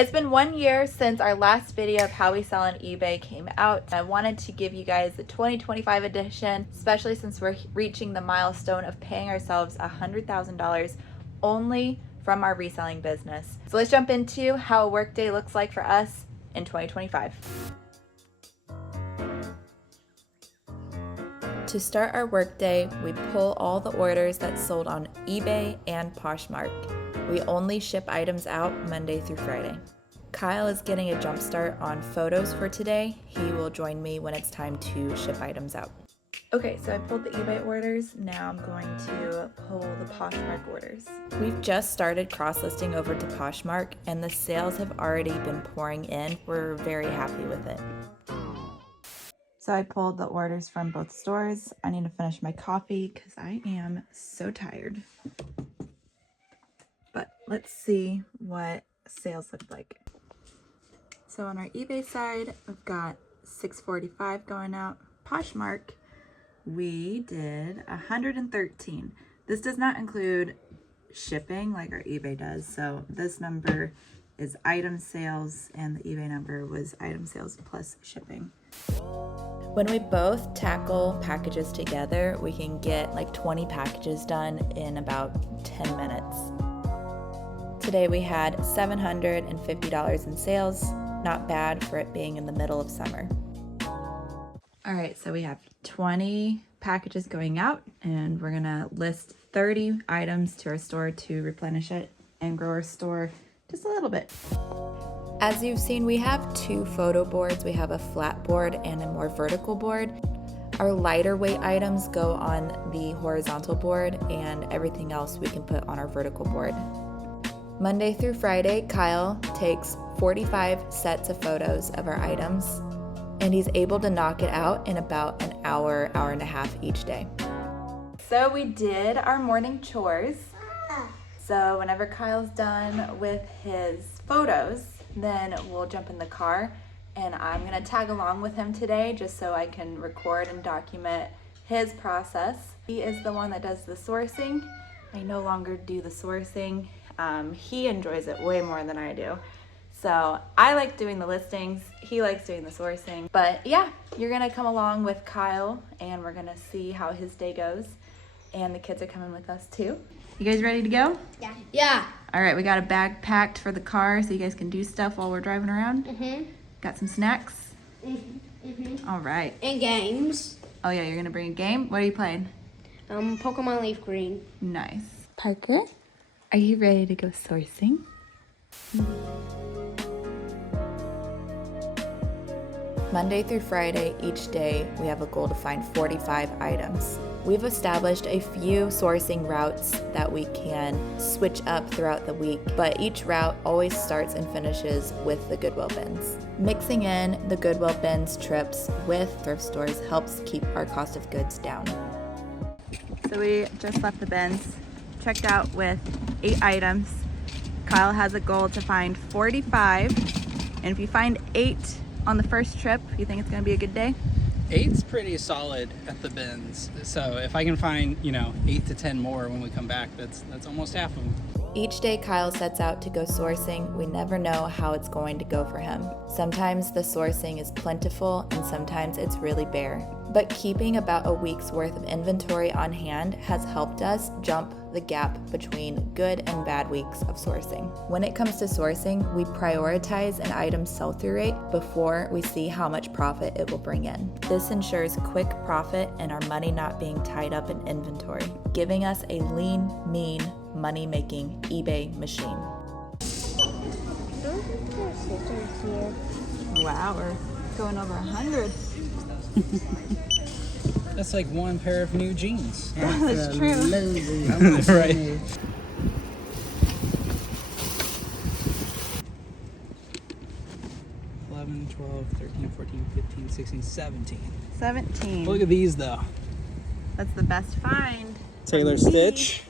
It's been 1 year since our last video of how we sell on eBay came out. I wanted to give you guys the 2025 edition, especially since we're reaching the milestone of paying ourselves $100,000 only from our reselling business. So let's jump into how a workday looks like for us in 2025. To start our workday, we pull all the orders that sold on eBay and Poshmark. We only ship items out Monday through Friday. Kyle is getting a jump start on photos for today. He will join me when it's time to ship items out. Okay, so I pulled the eBay orders. Now I'm going to pull the Poshmark orders. We've just started cross-listing over to Poshmark and the sales have already been pouring in. We're very happy with it. So I pulled the orders from both stores. I need to finish my coffee because I am so tired. But let's see what sales look like. So on our eBay side, we've got $645 going out. Poshmark, we did 113. This does not include shipping like our eBay does. So this number is item sales and the eBay number was item sales plus shipping. When we both tackle packages together, we can get like 20 packages done in about 10 minutes. Today we had $750 in sales, not bad for it being in the middle of summer. All right, so we have 20 packages going out and we're gonna list 30 items to our store to replenish it and grow our store just a little bit. As you've seen, we have two photo boards. We have a flat board and a more vertical board. Our lighter weight items go on the horizontal board and everything else we can put on our vertical board. Monday through Friday, Kyle takes 45 sets of photos of our items and he's able to knock it out in about an hour, hour and a half each day. So we did our morning chores. So whenever Kyle's done with his photos, then we'll jump in the car and I'm gonna tag along with him today just so I can record and document his process. He is the one that does the sourcing. I no longer do the sourcing. He enjoys it way more than I do. So I like doing the listings, he likes doing the sourcing. But yeah, you're gonna come along with Kyle and we're gonna see how his day goes. And the kids are coming with us too. You guys ready to go? Yeah. Yeah. All right, we got a bag packed for the car so you guys can do stuff while we're driving around. Mm-hmm. Got some snacks? Mm-hmm. All right. And games. Oh yeah, you're gonna bring a game? What are you playing? Pokemon Leaf Green. Nice. Parker, are you ready to go sourcing? Monday through Friday, each day, we have a goal to find 45 items. We've established a few sourcing routes that we can switch up throughout the week, but each route always starts and finishes with the Goodwill bins. Mixing in the Goodwill bins trips with thrift stores helps keep our cost of goods down. So we just left the bins, checked out with 8 items. Kyle has a goal to find 45, and if you find 8 on the first trip, you think it's gonna be a good day? 8's pretty solid at the bins. So if I can find, 8 to 10 more when we come back, that's almost half of them. Each day Kyle sets out to go sourcing. We never know how it's going to go for him. Sometimes the sourcing is plentiful and sometimes it's really bare. But keeping about a week's worth of inventory on hand has helped us jump the gap between good and bad weeks of sourcing. When it comes to sourcing, we prioritize an item's sell-through rate before we see how much profit it will bring in. This ensures quick profit and our money not being tied up in inventory, giving us a lean, mean, money-making eBay machine. Wow, we're going over 100. That's like one pair of new jeans. That's true. Right. $11, $12, $13, $14, $15, $16, $17. 17. Look at these though. That's the best find. Taylor Stitch.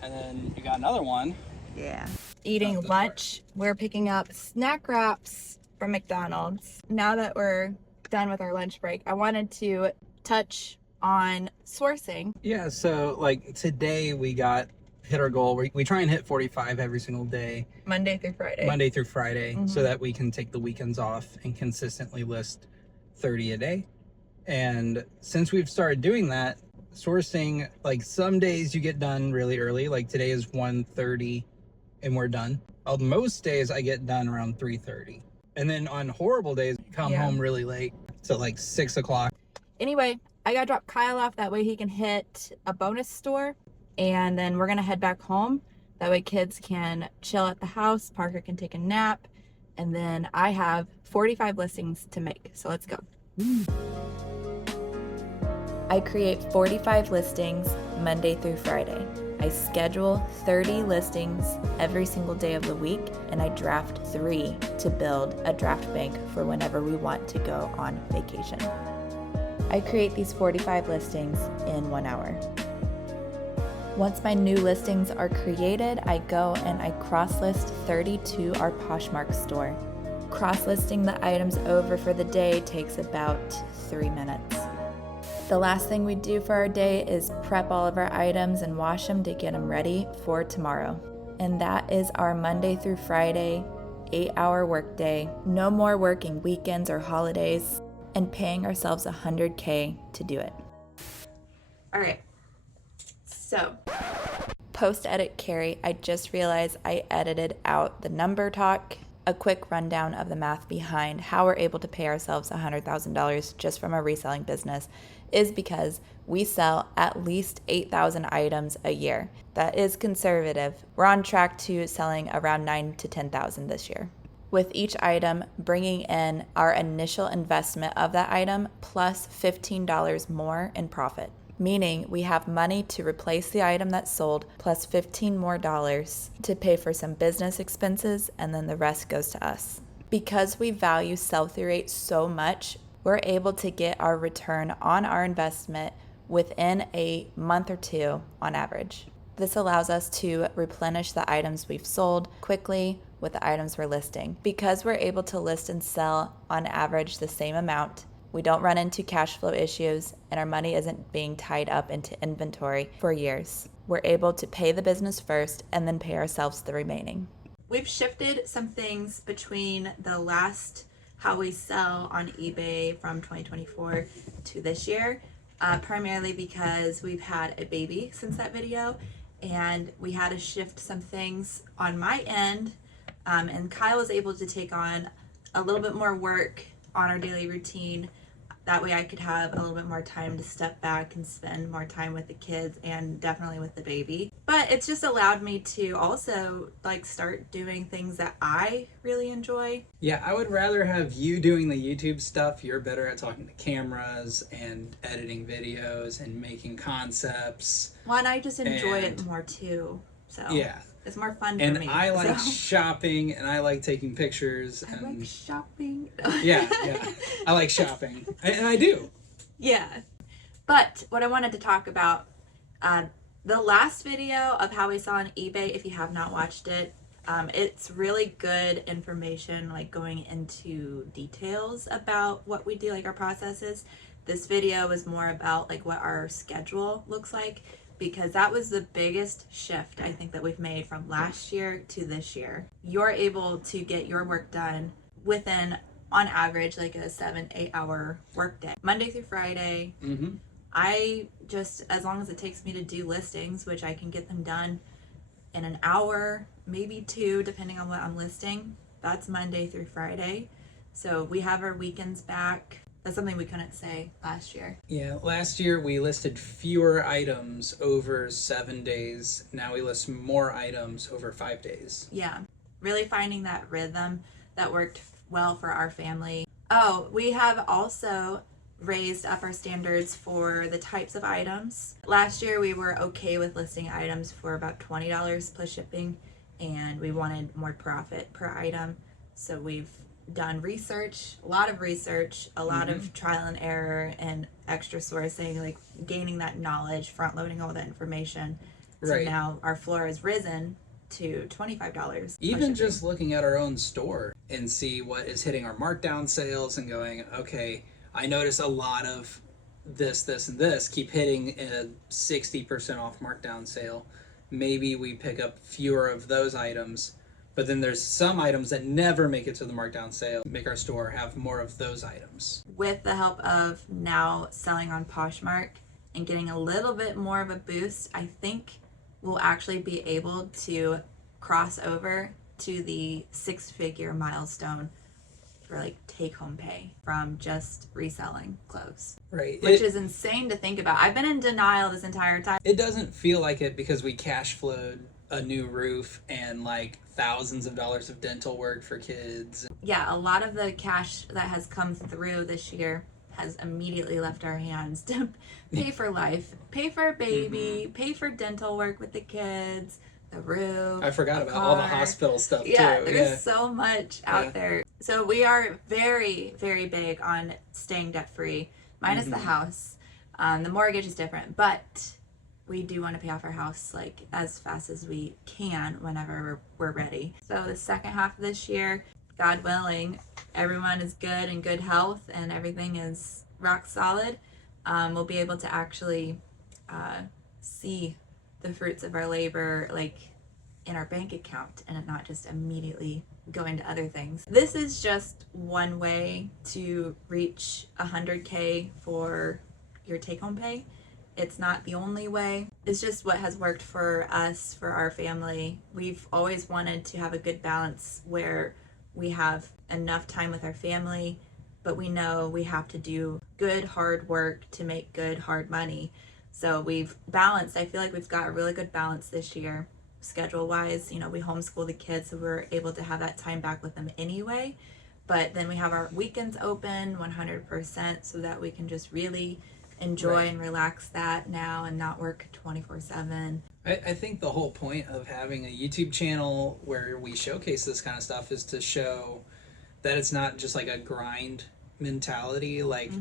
And then you got another one. Yeah. Eating lunch, we're picking up snack wraps from McDonald's. Now that we're done with our lunch break, I wanted to touch on sourcing. Yeah, so like today we got hit our goal. We try and hit 45 every single day, Monday through Friday. Monday through Friday, so that we can take the weekends off and consistently list 30 a day. And since we've started doing that, sourcing, like some days you get done really early, like today is 1:30 and we're done. Most days I get done around 3:30. And then on horrible days, I come home really late, so like 6 o'clock. Anyway, I gotta drop Kyle off, that way he can hit a bonus store, and then we're gonna head back home. That way kids can chill at the house, Parker can take a nap, and then I have 45 listings to make, so let's go. I create 45 listings Monday through Friday. I schedule 30 listings every single day of the week, and I draft 3 to build a draft bank for whenever we want to go on vacation. I create these 45 listings in 1 hour. Once my new listings are created, I go and I cross-list 30 to our Poshmark store. Cross-listing the items over for the day takes about 3 minutes. The last thing we do for our day is prep all of our items and wash them to get them ready for tomorrow. And that is our Monday through Friday, 8-hour workday. No more working weekends or holidays, and paying ourselves $100K to do it. All right, so post-edit Carrie, I just realized I edited out the number talk. A quick rundown of the math behind how we're able to pay ourselves $100,000 just from our reselling business is because we sell at least 8,000 items a year. That is conservative. We're on track to selling around 9,000 to 10,000 this year. With each item bringing in our initial investment of that item plus $15 more in profit. Meaning we have money to replace the item that's sold plus $15 more to pay for some business expenses, and then the rest goes to us. Because we value sell-through rate so much, we're able to get our return on our investment within a month or 2 on average. This allows us to replenish the items we've sold quickly with the items we're listing. Because we're able to list and sell on average the same amount, we don't run into cash flow issues, and our money isn't being tied up into inventory for years. We're able to pay the business first and then pay ourselves the remaining. We've shifted some things between the last how we sell on eBay from 2024 to this year, primarily because we've had a baby since that video, and we had to shift some things on my end, and Kyle was able to take on a little bit more work on our daily routine. That way I could have a little bit more time to step back and spend more time with the kids and definitely with the baby. But it's just allowed me to also like start doing things that I really enjoy. Yeah, I would rather have you doing the YouTube stuff. You're better at talking to cameras and editing videos and making concepts. Well, and I just enjoy it more too. So yeah. It's more fun for me. And I like shopping, and I like taking pictures. I like shopping. Yeah. I like shopping. And I do. Yeah. But what I wanted to talk about, the last video of how we saw on eBay, if you have not watched it, it's really good information, like going into details about what we do, like our processes. This video was more about like what our schedule looks like, because that was the biggest shift I think that we've made from last year to this year. You're able to get your work done within, on average, like a 7-8 hour work day, Monday through Friday. I just, as long as it takes me to do listings, which I can get them done in an hour, maybe 2, depending on what I'm listing, that's Monday through Friday. So we have our weekends back. That's something we couldn't say last year. Yeah, last year we listed fewer items over 7 days. Now we list more items over 5 days. Yeah, really finding that rhythm that worked well for our family. Oh, we have also raised up our standards for the types of items. Last year we were okay with listing items for about $20 plus shipping, and we wanted more profit per item. So we've done research, a lot of research, a lot of trial and error and extra sourcing, like gaining that knowledge, front loading all that information. So now our floor has risen to $25. Even just looking at our own store and see what is hitting our markdown sales and going, okay, I notice a lot of this, and this keep hitting a 60% off markdown sale. maybe we pick up fewer of those items. But then there's some items that never make it to the markdown sale. Make our store have more of those items. With the help of now selling on Poshmark and getting a little bit more of a boost, I think we'll actually be able to cross over to the 6-figure milestone for like take-home pay from just reselling clothes. Right. Which is insane to think about. I've been in denial this entire time. It doesn't feel like it because we cash flowed a new roof and like thousands of dollars of dental work for kids. Yeah, a lot of the cash that has come through this year has immediately left our hands to pay for life, pay for a baby, pay for dental work with the kids, the roof. I forgot about all the hospital stuff too. There's so much out there. So we are very, very big on staying debt free, minus the house. The mortgage is different, but we do want to pay off our house like as fast as we can whenever we're ready. So the second half of this year, God willing, everyone is good in good health and everything is rock solid. We'll be able to actually see the fruits of our labor like in our bank account and not just immediately going to other things. This is just one way to reach 100K for your take-home pay. It's not the only way. It's just what has worked for us, for our family. We've always wanted to have a good balance where we have enough time with our family, but we know we have to do good, hard work to make good, hard money. So we've balanced. I feel like we've got a really good balance this year, schedule-wise. You know, we homeschool the kids, so we're able to have that time back with them anyway. But then we have our weekends open 100% so that we can just really enjoy and relax that now and not work 24/7. I think the whole point of having a YouTube channel where we showcase this kind of stuff is to show that it's not just like a grind mentality. Like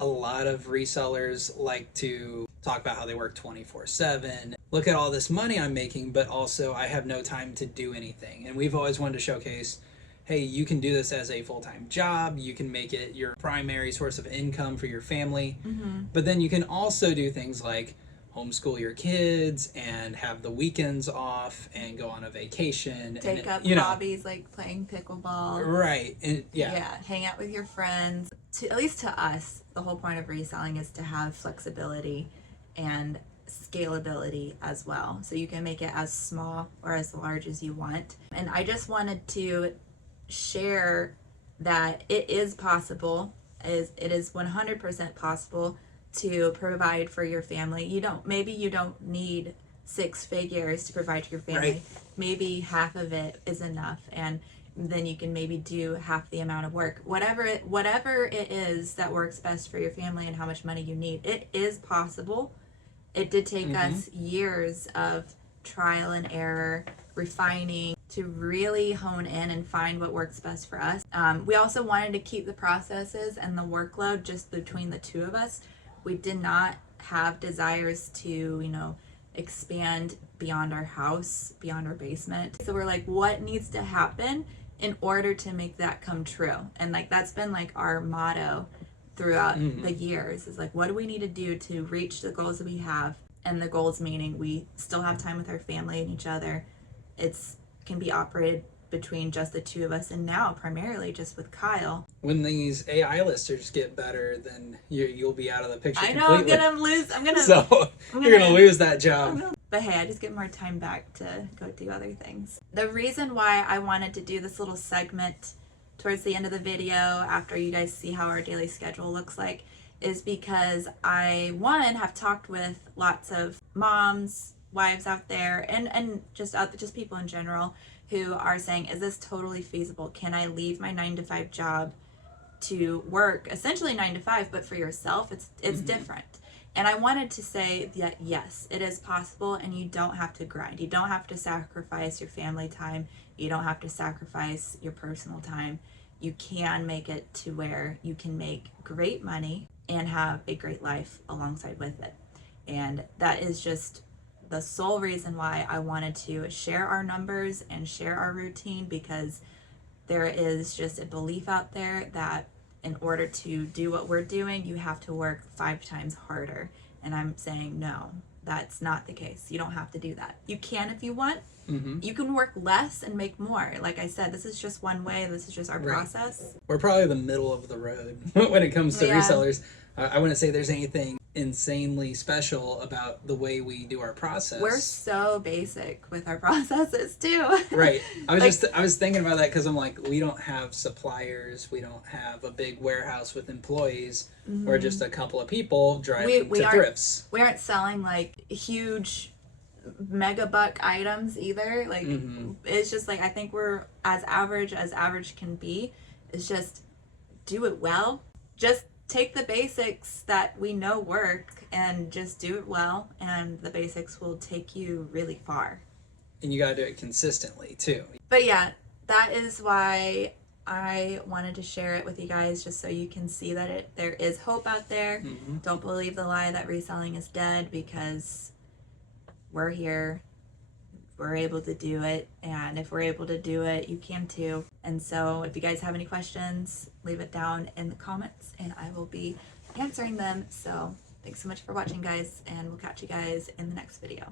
a lot of resellers like to talk about how they work 24/7. Look at all this money I'm making, but also I have no time to do anything. And we've always wanted to showcase, hey, you can do this as a full-time job. You can make it your primary source of income for your family. But then you can also do things like homeschool your kids and have the weekends off and go on a vacation. Take and, up you know, hobbies like playing pickleball. Right. And Hang out with your friends. At least to us, the whole point of reselling is to have flexibility and scalability as well. So you can make it as small or as large as you want. And I just wanted to share that it is possible, it is 100% possible to provide for your family. You don't need 6 figures to provide to your family. Right. Maybe half of it is enough, and then you can maybe do half the amount of work. Whatever it is that works best for your family and how much money you need, it is possible. It did take us years of trial and error, refining to really hone in and find what works best for us. We also wanted to keep the processes and the workload just between the two of us. We did not have desires to, expand beyond our house, beyond our basement. So we're like, what needs to happen in order to make that come true? And like, that's been like our motto throughout the years, is like, what do we need to do to reach the goals that we have? And the goals meaning we still have time with our family and each other. It's can be operated between just the two of us, and now primarily just with Kyle. When these AI listers get better, then you'll be out of the picture I know, completely. You're gonna lose that job. But hey, I just get more time back to go do other things. The reason why I wanted to do this little segment towards the end of the video, after you guys see how our daily schedule looks like, is because I, have talked with lots of moms, wives out there, and just people in general who are saying, is this totally feasible? Can I leave my 9-to-5 job to work essentially 9 to 5, but for yourself, it's different. And I wanted to say that yes, it is possible, and you don't have to grind. You don't have to sacrifice your family time. You don't have to sacrifice your personal time. You can make it to where you can make great money and have a great life alongside with it. And that is just the sole reason why I wanted to share our numbers and share our routine, because there is just a belief out there that in order to do what we're doing, you have to work 5 times harder. And I'm saying, no, that's not the case. You don't have to do that. You can if you want. Mm-hmm. You can work less and make more. Like I said, this is just one way. This is just our Right. process. We're probably the middle of the road when it comes to Yeah. resellers. I wouldn't say there's anything insanely special about the way we do our process. We're so basic with our processes too. Right. I was Like- I was thinking about that because I'm like, we don't have suppliers, we don't have a big warehouse with employees. We're just a couple of people driving We to aren't- thrifts. We aren't selling like huge mega buck items either. Like it's just like I think we're as average can be. It's just do it well. Just take the basics that we know work and just do it well, and the basics will take you really far. And you gotta do it consistently too. But yeah, that is why I wanted to share it with you guys, just so you can see that there is hope out there. Don't believe the lie that reselling is dead, because we're here. We're able to do it, and if we're able to do it, you can too. And so if you guys have any questions, leave it down in the comments and I will be answering them. So thanks so much for watching, guys, and we'll catch you guys in the next video.